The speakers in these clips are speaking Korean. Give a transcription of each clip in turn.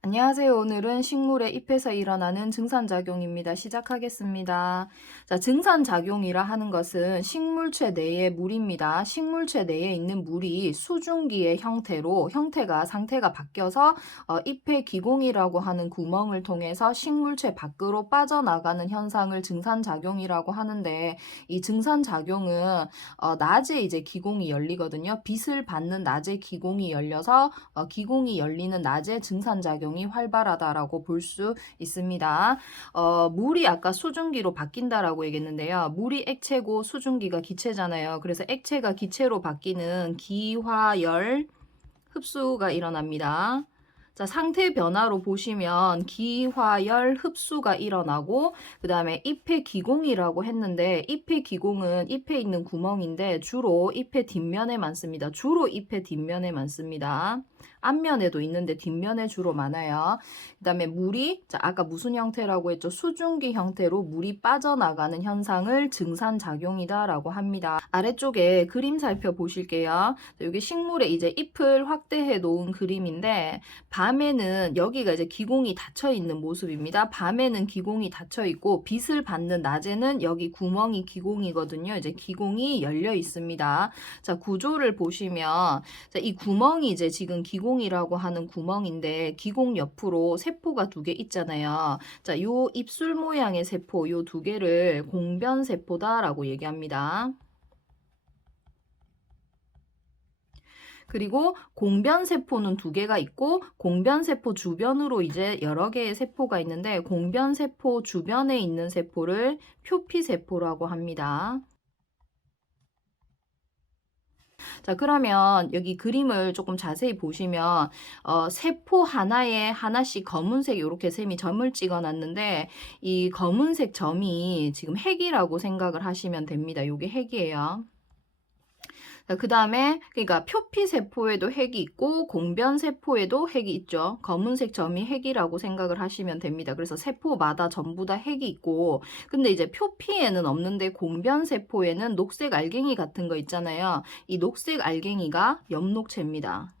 안녕하세요. 오늘은 식물의 잎에서 일어나는 증산작용입니다. 시작하겠습니다. 자, 증산작용이라 하는 것은 식물체 내의 물입니다. 식물체 내에 있는 물이 수증기의 형태가 상태가 바뀌어서 잎의 기공이라고 하는 구멍을 통해서 식물체 밖으로 빠져나가는 현상을 증산작용이라고 하는데, 이 증산작용은 낮에 이제 기공이 열리거든요. 빛을 받는 낮에 기공이 열려서 기공이 열리는 낮에 증산작용이 활발하다라고 볼 수 있습니다. 물이 아까 수증기로 바뀐다라고 얘기했는데요. 물이 액체고 수증기가 기체잖아요. 그래서 액체가 기체로 바뀌는 기화열 흡수가 일어납니다. 자, 상태 변화로 보시면 기화열 흡수가 일어나고, 그 다음에 잎의 기공이라고 했는데, 잎의 기공은 잎에 있는 구멍인데 주로 잎의 뒷면에 많습니다. 주로 잎의 뒷면에 많습니다. 앞면에도 있는데 뒷면에 주로 많아요. 그 다음에 물이, 자, 아까 무슨 형태라고 했죠? 수증기 형태로 물이 빠져나가는 현상을 증산작용이다라고 합니다. 아래쪽에 그림 살펴보실게요. 여기 식물의 이제 잎을 확대해 놓은 그림인데, 밤에는 여기가 이제 기공이 닫혀 있는 모습입니다. 밤에는 기공이 닫혀 있고, 빛을 받는 낮에는 여기 구멍이 기공이거든요. 이제 기공이 열려 있습니다. 자, 구조를 보시면, 자, 이 구멍이 이제 지금 기공이라고 하는 구멍인데, 기공 옆으로 세포가 두 개 있잖아요. 자, 요 입술 모양의 세포, 요 두 개를 공변세포다라고 얘기합니다. 그리고 공변세포는 두 개가 있고, 공변세포 주변으로 이제 여러 개의 세포가 있는데, 공변세포 주변에 있는 세포를 표피세포라고 합니다. 자, 그러면 여기 그림을 조금 자세히 보시면 세포 하나에 하나씩 검은색 이렇게 셈이 점을 찍어 놨는데, 이 검은색 점이 지금 핵이라고 생각을 하시면 됩니다. 요게 핵이에요. 그 다음에 그러니까 표피세포에도 핵이 있고 공변세포에도 핵이 있죠. 검은색 점이 핵이라고 생각을 하시면 됩니다. 그래서 세포마다 전부 다 핵이 있고, 근데 이제 표피에는 없는데 공변세포에는 녹색 알갱이 같은 거 있잖아요. 이 녹색 알갱이가 엽록체입니다.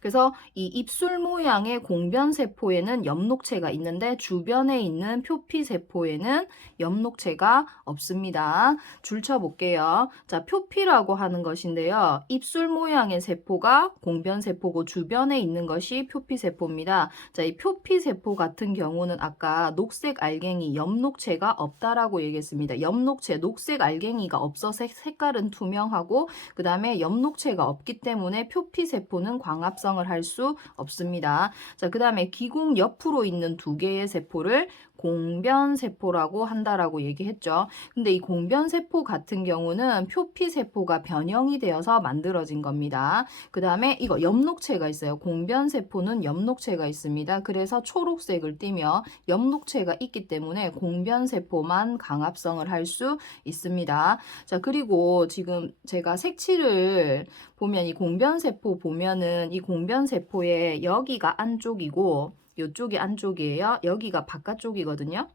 그래서 이 입술 모양의 공변세포에는 엽록체가 있는데 주변에 있는 표피세포에는 엽록체가 없습니다. 줄쳐 볼게요. 자, 표피라고 하는 것인데요. 입술 모양의 세포가 공변세포고 주변에 있는 것이 표피세포입니다. 자, 이 표피세포 같은 경우는 아까 녹색 알갱이 엽록체가 없다라고 얘기했습니다. 엽록체, 녹색 알갱이가 없어서 색깔은 투명하고, 그 다음에 엽록체가 없기 때문에 표피세포는 광합성 할 수 없습니다. 자, 그 다음에 기공 옆으로 있는 두 개의 세포를 공변세포라고 한다라고 얘기했죠. 근데 이 공변세포 같은 경우는 표피세포가 변형이 되어서 만들어진 겁니다. 그 다음에 이거 엽록체가 있어요. 공변세포는 엽록체가 있습니다. 그래서 초록색을 띠며 엽록체가 있기 때문에 공변세포만 강합성을 할 수 있습니다. 자, 그리고 지금 제가 색칠을 보면 이 공변세포 보면은 이 공변세포의 여기가 안쪽이고 이쪽이 안쪽이에요. 여기가 바깥쪽이거든요.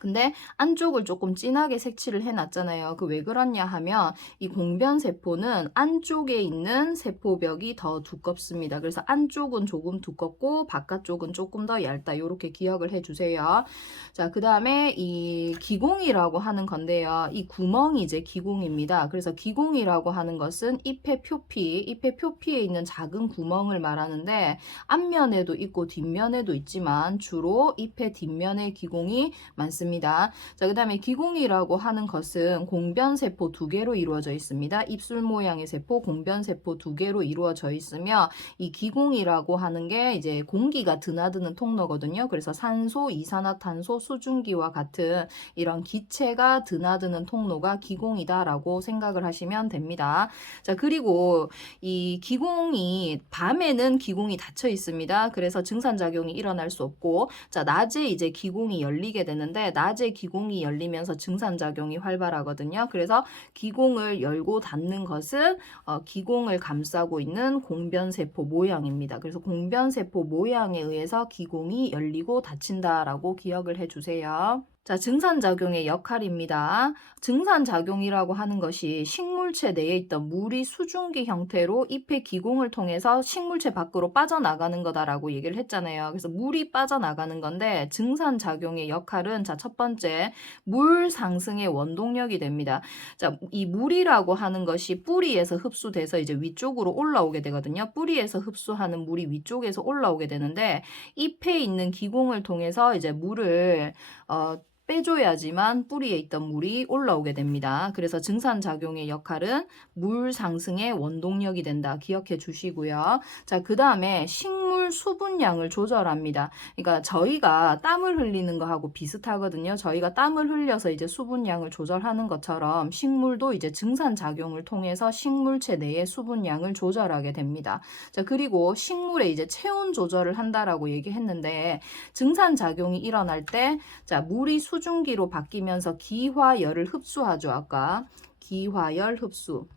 근데 안쪽을 조금 진하게 색칠을 해놨잖아요. 그 왜 그렇냐 하면 이 공변세포는 안쪽에 있는 세포벽이 더 두껍습니다. 그래서 안쪽은 조금 두껍고 바깥쪽은 조금 더 얇다. 이렇게 기억을 해주세요. 자, 그 다음에 이 기공이라고 하는 건데요. 이 구멍이 이제 기공입니다. 그래서 기공이라고 하는 것은 잎의 표피에 있는 작은 구멍을 말하는데, 앞면에도 있고 뒷면에도 있지만 주로 잎의 뒷면에 기공이 많습니다. 자, 그 다음에 기공이라고 하는 것은 공변세포 두 개로 이루어져 있습니다. 입술 모양의 세포, 공변세포 두 개로 이루어져 있으며, 이 기공이라고 하는 게 이제 공기가 드나드는 통로거든요. 그래서 산소, 이산화탄소, 수증기와 같은 이런 기체가 드나드는 통로가 기공이다라고 생각을 하시면 됩니다. 자, 그리고 이 기공이 밤에는 기공이 닫혀 있습니다. 그래서 증산작용이 일어날 수 없고, 자, 낮에 이제 기공이 열리게 되는데, 낮에 기공이 열리면서 증산작용이 활발하거든요. 그래서 기공을 열고 닫는 것은 기공을 감싸고 있는 공변세포 모양입니다. 그래서 공변세포 모양에 의해서 기공이 열리고 닫힌다라고 기억을 해주세요. 자, 증산작용의 역할입니다. 증산작용이라고 하는 것이 식물체 내에 있던 물이 수증기 형태로 잎의 기공을 통해서 식물체 밖으로 빠져나가는 거다라고 얘기를 했잖아요. 그래서 물이 빠져나가는 건데 증산작용의 역할은 자, 첫 번째, 물 상승의 원동력이 됩니다. 자, 이 물이라고 하는 것이 뿌리에서 흡수돼서 이제 위쪽으로 올라오게 되거든요. 뿌리에서 흡수하는 물이 위쪽에서 올라오게 되는데 잎에 있는 기공을 통해서 이제 물을 빼줘야지만 뿌리에 있던 물이 올라오게 됩니다. 그래서 증산작용의 역할은 물 상승의 원동력이 된다. 기억해 주시고요. 자, 그 다음에 식물 수분량을 조절합니다. 그러니까 저희가 땀을 흘리는 거하고 비슷하거든요. 저희가 땀을 흘려서 이제 수분량을 조절하는 것처럼 식물도 이제 증산작용을 통해서 식물체 내의 수분량을 조절하게 됩니다. 자, 그리고 식물의 이제 체온 조절을 한다라고 얘기했는데 증산작용이 일어날 때 자, 물이 수증기로 바뀌면서 기화열을 흡수하죠. 아까 기화열 흡수.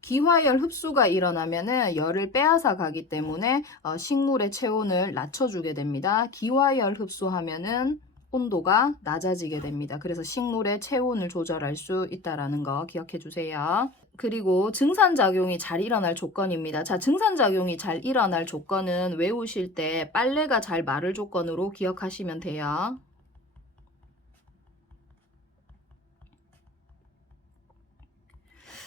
기화열 흡수가 일어나면은 열을 빼앗아 가기 때문에 식물의 체온을 낮춰주게 됩니다. 기화열 흡수하면은 온도가 낮아지게 됩니다. 그래서 식물의 체온을 조절할 수 있다라는 거 기억해 주세요. 그리고 증산작용이 잘 일어날 조건입니다. 자, 증산작용이 잘 일어날 조건은 외우실 때 빨래가 잘 마를 조건으로 기억하시면 돼요.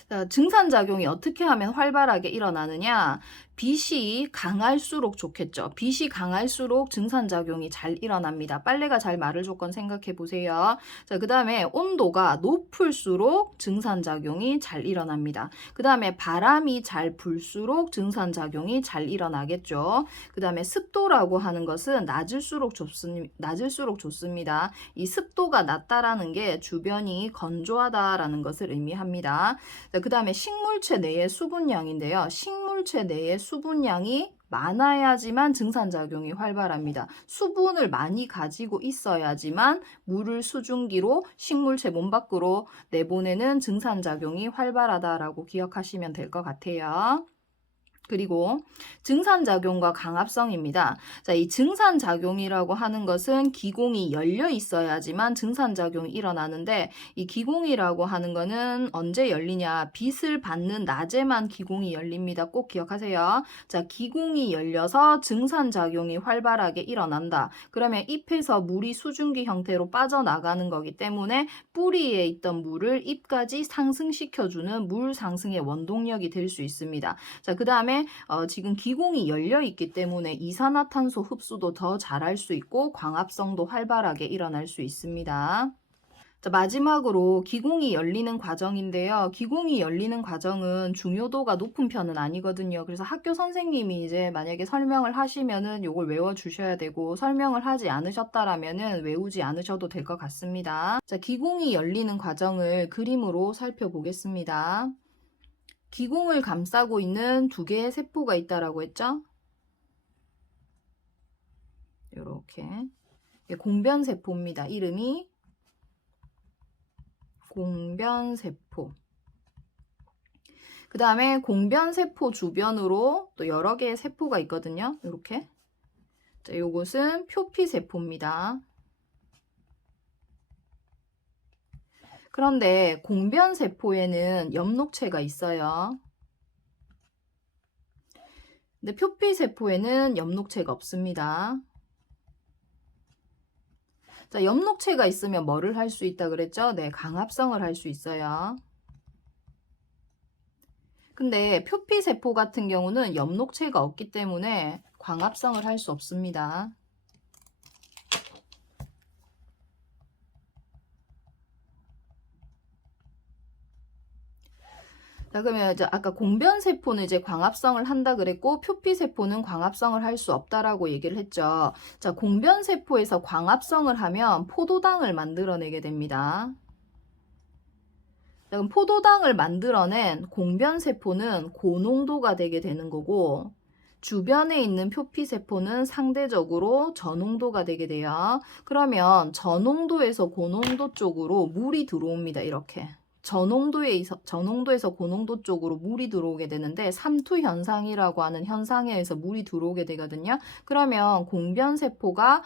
자, 증산작용이 어떻게 하면 활발하게 일어나느냐? 빛이 강할수록 좋겠죠. 빛이 강할수록 증산작용이 잘 일어납니다. 빨래가 잘 마를 조건 생각해 보세요. 자, 그 다음에 온도가 높을수록 증산작용이 잘 일어납니다. 그 다음에 바람이 잘 불수록 증산작용이 잘 일어나겠죠. 그 다음에 습도라고 하는 것은 낮을수록 좋습니다. 이 습도가 낮다라는 게 주변이 건조하다라는 것을 의미합니다. 그 다음에 식물체 내의 수분량인데요. 식물체 내의 수분량이 많아야지만 증산작용이 활발합니다. 수분을 많이 가지고 있어야지만 물을 수증기로 식물체 몸 밖으로 내보내는 증산작용이 활발하다라고 기억하시면 될 것 같아요. 그리고 증산작용과 강압성입니다. 자, 이 증산작용이라고 하는 것은 기공이 열려 있어야지만 증산작용이 일어나는데 이 기공이라고 하는 거는 언제 열리냐? 빛을 받는 낮에만 기공이 열립니다. 꼭 기억하세요. 자, 기공이 열려서 증산작용이 활발하게 일어난다. 그러면 잎에서 물이 수증기 형태로 빠져나가는 거기 때문에 뿌리에 있던 물을 잎까지 상승시켜주는 물 상승의 원동력이 될 수 있습니다. 자, 그 다음에 지금 기공이 열려 있기 때문에 이산화탄소 흡수도 더 잘할 수 있고 광합성도 활발하게 일어날 수 있습니다. 자, 마지막으로 기공이 열리는 과정인데요. 기공이 열리는 과정은 중요도가 높은 편은 아니거든요. 그래서 학교 선생님이 이제 만약에 설명을 하시면은 요걸 외워 주셔야 되고 설명을 하지 않으셨다라면은 외우지 않으셔도 될 것 같습니다. 자, 기공이 열리는 과정을 그림으로 살펴보겠습니다. 기공을 감싸고 있는 두 개의 세포가 있다라고 했죠? 이렇게 공변세포입니다. 이름이 공변세포. 그 다음에 공변세포 주변으로 또 여러 개의 세포가 있거든요. 이렇게. 자, 이것은 표피세포입니다. 그런데 공변세포에는 엽록체가 있어요. 근데 표피세포에는 엽록체가 없습니다. 자, 엽록체가 있으면 뭐를 할 수 있다 그랬죠? 네, 강합성을 할 수 있어요. 근데 표피세포 같은 경우는 엽록체가 없기 때문에 광합성을 할 수 없습니다. 자, 그러면 이제 아까 공변세포는 이제 광합성을 한다 그랬고 표피세포는 광합성을 할 수 없다라고 얘기를 했죠. 자, 공변세포에서 광합성을 하면 포도당을 만들어내게 됩니다. 자, 그럼 포도당을 만들어낸 공변세포는 고농도가 되게 되는 거고 주변에 있는 표피세포는 상대적으로 저농도가 되게 돼요. 그러면 저농도에서 고농도 쪽으로 물이 들어옵니다. 이렇게. 저농도에서 고농도 쪽으로 물이 들어오게 되는데 삼투 현상이라고 하는 현상에 의해서 물이 들어오게 되거든요. 그러면 공변세포가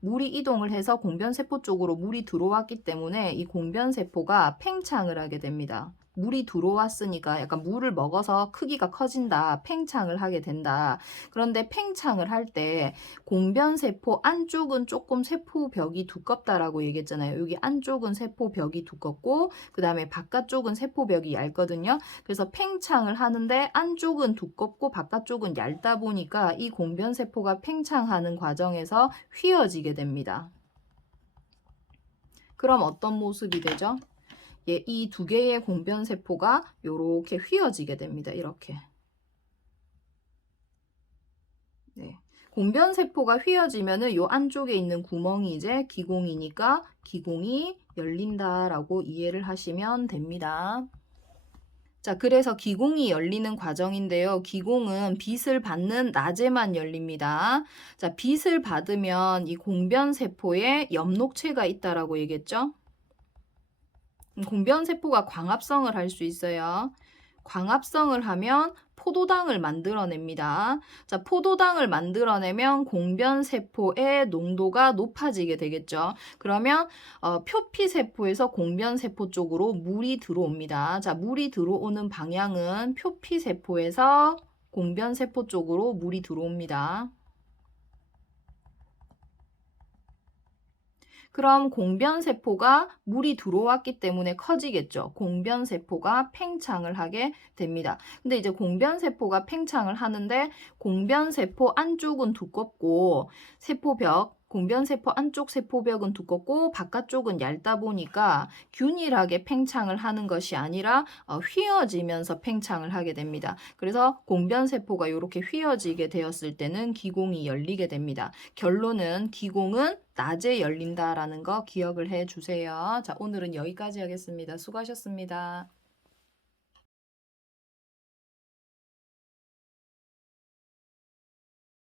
물이 이동을 해서 공변세포 쪽으로 물이 들어왔기 때문에 이 공변세포가 팽창을 하게 됩니다. 물이 들어왔으니까 약간 물을 먹어서 크기가 커진다, 팽창을 하게 된다. 그런데 팽창을 할 때 공변세포 안쪽은 조금 세포벽이 두껍다라고 얘기했잖아요. 여기 안쪽은 세포벽이 두껍고 그 다음에 바깥쪽은 세포벽이 얇거든요. 그래서 팽창을 하는데 안쪽은 두껍고 바깥쪽은 얇다 보니까 이 공변세포가 팽창하는 과정에서 휘어지게 됩니다. 그럼 어떤 모습이 되죠? 예, 이 두 개의 공변세포가 이렇게 휘어지게 됩니다. 이렇게. 네. 공변세포가 휘어지면은 요 안쪽에 있는 구멍이 이제 기공이니까 기공이 열린다라고 이해를 하시면 됩니다. 자, 그래서 기공이 열리는 과정인데요. 기공은 빛을 받는 낮에만 열립니다. 자, 빛을 받으면 이 공변세포에 엽록체가 있다라고 얘기했죠. 공변세포가 광합성을 할 수 있어요. 광합성을 하면 포도당을 만들어냅니다. 자, 포도당을 만들어내면 공변세포의 농도가 높아지게 되겠죠. 그러면 표피세포에서 공변세포 쪽으로 물이 들어옵니다. 자, 물이 들어오는 방향은 표피세포에서 공변세포 쪽으로 물이 들어옵니다. 그럼 공변세포가 물이 들어왔기 때문에 커지겠죠. 공변세포가 팽창을 하게 됩니다. 근데 이제 공변세포가 팽창을 하는데 공변세포 안쪽은 두껍고 공변세포 안쪽 세포벽은 두껍고 바깥쪽은 얇다 보니까 균일하게 팽창을 하는 것이 아니라 휘어지면서 팽창을 하게 됩니다. 그래서 공변세포가 이렇게 휘어지게 되었을 때는 기공이 열리게 됩니다. 결론은 기공은 낮에 열린다라는 거 기억을 해 주세요. 자, 오늘은 여기까지 하겠습니다. 수고하셨습니다.